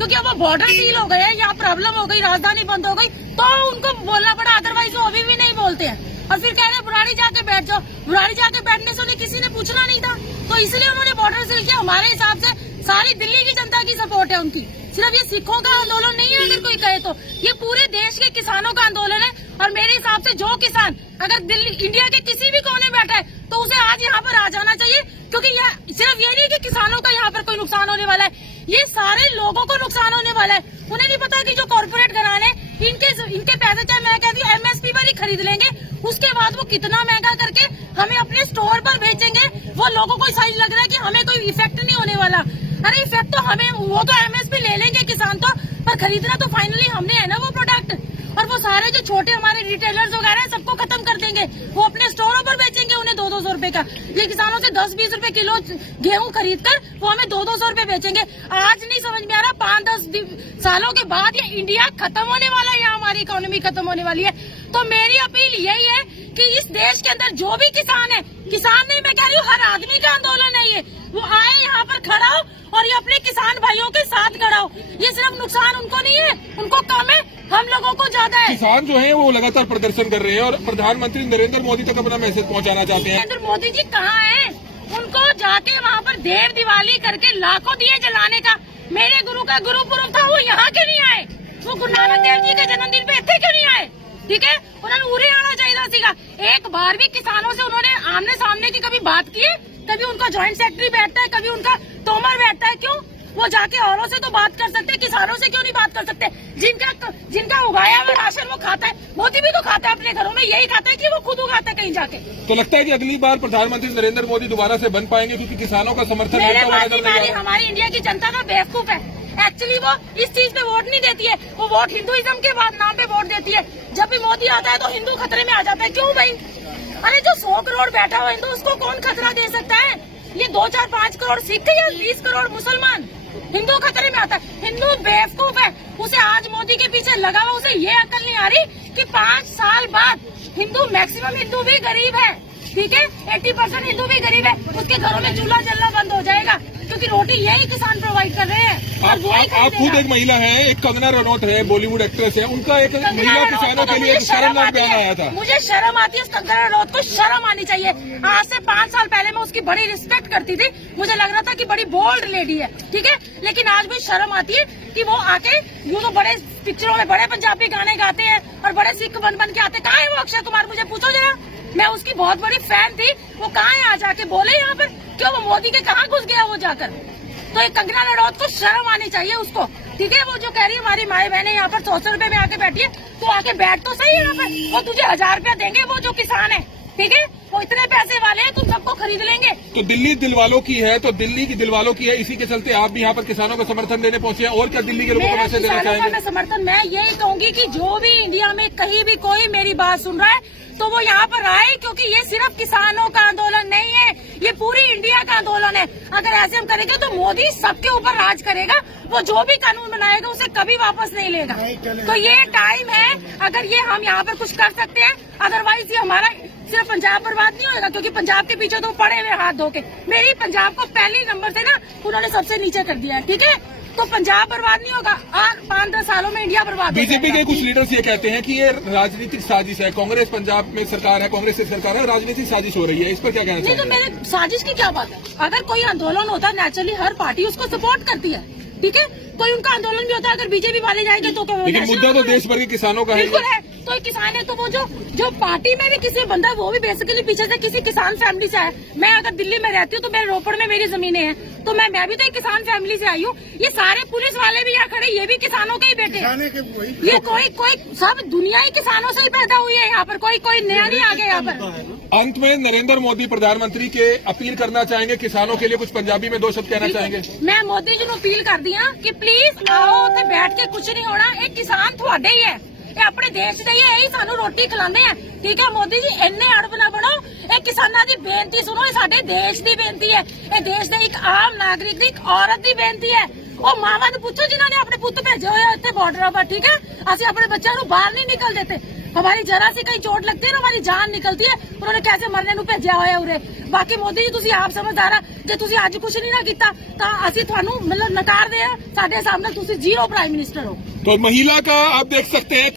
क्योंकि अब वो बॉर्डर सील हो गए, यहाँ प्रॉब्लम हो गई, राजधानी बंद हो गई, तो उनको बोलना पड़ा, अदरवाइज वो अभी भी नहीं बोलते हैं। और फिर कह रहे बुराड़ी जाके बैठ जाओ। बुराड़ी जाके बैठने से उन्हें किसी ने पूछना नहीं था, तो इसलिए उन्होंने बॉर्डर सील किया। हमारे हिसाब से सारी दिल्ली की जनता की सपोर्ट है उनकी, सिर्फ ये सिखों का आंदोलन नहीं है। अगर कोई कहे तो ये पूरे देश के किसानों का आंदोलन है। और मेरे हिसाब से जो किसान अगर दिल्ली इंडिया के किसी भी कोने बैठा है तो उसे आज यहाँ पर आ जाना चाहिए, क्योंकि यह सिर्फ ये नहीं कि किसानों का यहाँ पर कोई नुकसान होने वाला है, ये सारे लोगों को नुकसान होने वाला है। उन्हें नहीं पता कि जो कॉर्पोरेट घराने इनके पैसे, चाहे मैं कहती हूँ एमएसपी पर ही खरीद लेंगे, उसके बाद वो कितना महंगा करके हमें अपने स्टोर पर बेचेंगे। वो लोगों को सही लग रहा है कि हमें कोई इफेक्ट नहीं होने वाला। अरे इफेक्ट तो हमें, वो तो एमएसपी ले लेंगे किसान तो, पर खरीदना तो फाइनली हमने है ना वो प्रोडक्ट। और वो सारे जो छोटे हमारे रिटेलर्स वगैरह सबको खत्म कर देंगे, वो अपने स्टोरों पर बेचेंगे उन्हें 200-200 रुपए का। ये किसानों से 10-20 रुपए किलो गेहूं खरीद कर वो हमें 200-200 रुपए बेचेंगे। आज नहीं समझ में आ रहा, 5-10 सालों के बाद ये इंडिया खत्म होने वाला है, यहाँ हमारी इकोनॉमी खत्म होने वाली है। तो मेरी अपील यही है कि इस देश के अंदर जो भी किसान है, किसान नहीं मैं कह रही हूँ, हर आदमी का आंदोलन है ये, वो आए यहाँ पर खड़ा हो और ये अपने किसान भाइयों के साथ खड़ा हो। ये सिर्फ नुकसान उनको नहीं है, उनको कम है, हम लोगों को ज्यादा है। किसान जो हैं वो लगातार प्रदर्शन कर रहे हैं और प्रधानमंत्री नरेंद्र मोदी तक अपना मैसेज पहुंचाना चाहते हैं। नरेंद्र मोदी जी कहाँ हैं? उनको जाके वहाँ पर देव दिवाली करके लाखों दिए जलाने का, मेरे गुरु का गुरुपुरब था, वो यहाँ क्यों नहीं आए? वो गुरु नानक देव जी के जन्मदिन पे इतने क्यों नहीं आए? ठीक है, उन्होंने उरे आना चाहिए सीगा। एक बार भी किसानों से उन्होंने आमने सामने की कभी बात की है? कभी उनका ज्वाइंट सेक्रेटरी बैठता है, कभी उनका तोमर बैठता है, क्यों? वो जाके औरों से तो बात कर सकते हैं, किसानों से क्यों नहीं बात कर सकते? जिनका उगाया हुआ राशन वो खाता है, मोदी भी तो खाता है अपने घरों में, यही खाता है कि वो खुद उगाता है कहीं जाके। तो लगता है कि अगली बार प्रधानमंत्री नरेंद्र मोदी दोबारा से बन पाएंगे, क्योंकि किसानों का समर्थन हमारी इंडिया की जनता का बेवकूफ है। एक्चुअली वो इस चीज पे वोट नहीं देती है, वो वोट हिंदुइज्म के बाद नाम पे वोट देती है। जब भी मोदी आता है तो हिंदू खतरे में आ जाता है, क्यों भाई? अरे जो 100 करोड़ बैठा हुआ हिंदू, उसको कौन खतरा दे सकता है? ये 2-4-5 करोड़ सिख या 20 करोड़ मुसलमान, हिंदू खतरे में आता है। हिंदू बेवकूफ है, उसे आज मोदी के पीछे लगा हुआ, उसे ये अकल नहीं आ रही कि 5 साल बाद हिंदू, मैक्सिमम हिंदू भी गरीब है, ठीक है, 80% हिंदू भी गरीब है, उसके घरों में चूल्हा जलना बंद हो जाएगा, क्योंकि रोटी यही किसान प्रोवाइड कर रहे हैं। आप खुद एक महिला है, एक कंगना रनौत है, बॉलीवुड एक्ट्रेस है, उनका एक महिला किसानों के लिए शर्मनाक बयान आया था। मुझे शर्म आती है, कंगना रनौत को शर्म आनी चाहिए। आज से 5 साल पहले मैं उसकी बड़ी रिस्पेक्ट करती थी, मुझे लग रहा था कि बड़ी बोल्ड लेडी है, ठीक है, लेकिन आज भी शर्म आती है कि वो आके यूँ तो बड़े पिक्चरों में बड़े पंजाबी गाने गाते हैं और बड़े सिख बन के आते। कहाँ है वो अक्षय कुमार? मुझे पूछो जरा, मैं उसकी बहुत बड़ी फैन थी, वो कहाँ है? आ जाके बोले यहाँ पर, क्यों? वो मोदी के कहाँ घुस गया वो जाकर? तो एक कंगना रनौत को शर्म आनी चाहिए उसको, ठीक है। वो जो कह रही है हमारी माए बहने यहाँ पर 100 रुपए में आके बैठी है, तो आके बैठ तो सही यहाँ पर। वो तुझे 1000 रुपया देंगे, वो जो किसान है, ठीक है, वो इतने पैसे वाले हैं, तुम सबको खरीद लेंगे। तो दिल्ली दिलवालों की है, तो दिल्ली की दिलवालों की है, इसी के चलते आप भी यहाँ पर किसानों को समर्थन देने पहुंचे हैं। और क्या दिल्ली के लोगों को मैसेज देना चाहेंगे? समर्थन मैं यही कहूंगी कि जो भी इंडिया में कहीं भी कोई मेरी बात सुन रहा है तो वो यहाँ पर आए, क्योंकि ये सिर्फ किसानों का आंदोलन नहीं है, ये पूरी इंडिया का आंदोलन है। अगर ऐसे हम करेंगे तो मोदी सबके ऊपर राज करेगा, वो जो भी कानून बनाएगा उसे कभी वापस नहीं लेगा। तो ये टाइम है, अगर ये हम यहाँ पर कुछ कर सकते हैं, अदरवाइज ये हमारा सिर्फ पंजाब बर्बाद नहीं होगा, क्योंकि पंजाब के पीछे तो पड़े हुए हाथ धो के। मेरी पंजाब को पहले नंबर से ना उन्होंने सबसे नीचे कर दिया है, ठीक है, तो पंजाब बर्बाद नहीं होगा और 5-10 सालों में इंडिया बर्बाद। बीजेपी के कुछ लीडर्स ये कहते हैं कि ये राजनीतिक साजिश है, कांग्रेस पंजाब में सरकार है, कांग्रेस की सरकार है, राजनीतिक साजिश हो रही है, इस पर क्या कहना नहीं? तो मेरे साजिश की क्या बात है? अगर कोई आंदोलन होता है, नेचुरली हर पार्टी उसको सपोर्ट करती है, ठीक है, कोई उनका आंदोलन भी होता है। अगर बीजेपी वाले जाएंगे तो लेकिन मुद्दा तो देश भर के किसानों का बिल्कुल है। तो एक किसान है, तो वो जो पार्टी में भी किसी बंदा, वो भी बेसिकली पीछे से किसी किसान फैमिली से है। मैं अगर दिल्ली में रहती हूँ तो मेरे रोपड़ में मेरी जमीनें हैं, तो मैं भी तो एक किसान फैमिली से आई हूँ। ये सारे पुलिस वाले भी यहाँ खड़े, ये भी किसानों के ही बेटे हैं। ये कोई सब दुनिया ही किसानों से ही पैदा हुई है यहाँ पर, कोई नया नहीं आ गया यहाँ पर। अंत में नरेंद्र मोदी प्रधानमंत्री के अपील करना चाहेंगे किसानों के लिए, कुछ पंजाबी में 2 शब्द कहना चाहेंगे? मैं मोदी जी को अपील कर दी कि प्लीज आओ, उत्थे बैठ के कुछ नहीं होना, एक किसान थोड़े ही है, ये अपने देश दे ही है, यही सानू रोटी खिलाने हैं, ठीक है। मोदी जी इन्ने अड़ब ना बनो, एक किसाना की बेनती सुनो, ये साडे देश की बेनती है, ये देश के एक आम नागरिक की, एक औरत की बेनती है। वो मावा तो पूछो जिन्होंने अपने पुत भेजे हुए इतने बॉर्डर पर, ठीक है, असं अपने बच्चों को बाहर नहीं निकल देते। हमारी जरा सी कहीं चोट लगती है ना हमारी जान निकलती है। उन्होंने कैसे मरने ਨੂੰ ਭੇਜਿਆ ਹੋਇਆ ਉਰੇ। ਬਾਕੀ ਮੋਦੀ ਜੀ ਤੁਸੀਂ ਆਪ ਸਮਝਦਾਰ ਆ, ਜੇ ਤੁਸੀਂ ਅੱਜ ਕੁਝ ਨਹੀਂ ਨਾ ਕੀਤਾ ਤਾਂ ਅਸੀਂ ਤੁਹਾਨੂੰ ਮਤਲਬ ਨਕਾਰਦੇ ਆ। ਸਾਡੇ ਸਾਹਮਣੇ ਤੁਸੀਂ ਜ਼ੀਰੋ ਪ੍ਰਾਈਮ ਮਿਨਿਸਟਰ ਹੋ। तो महिला का आप देख सकते हैं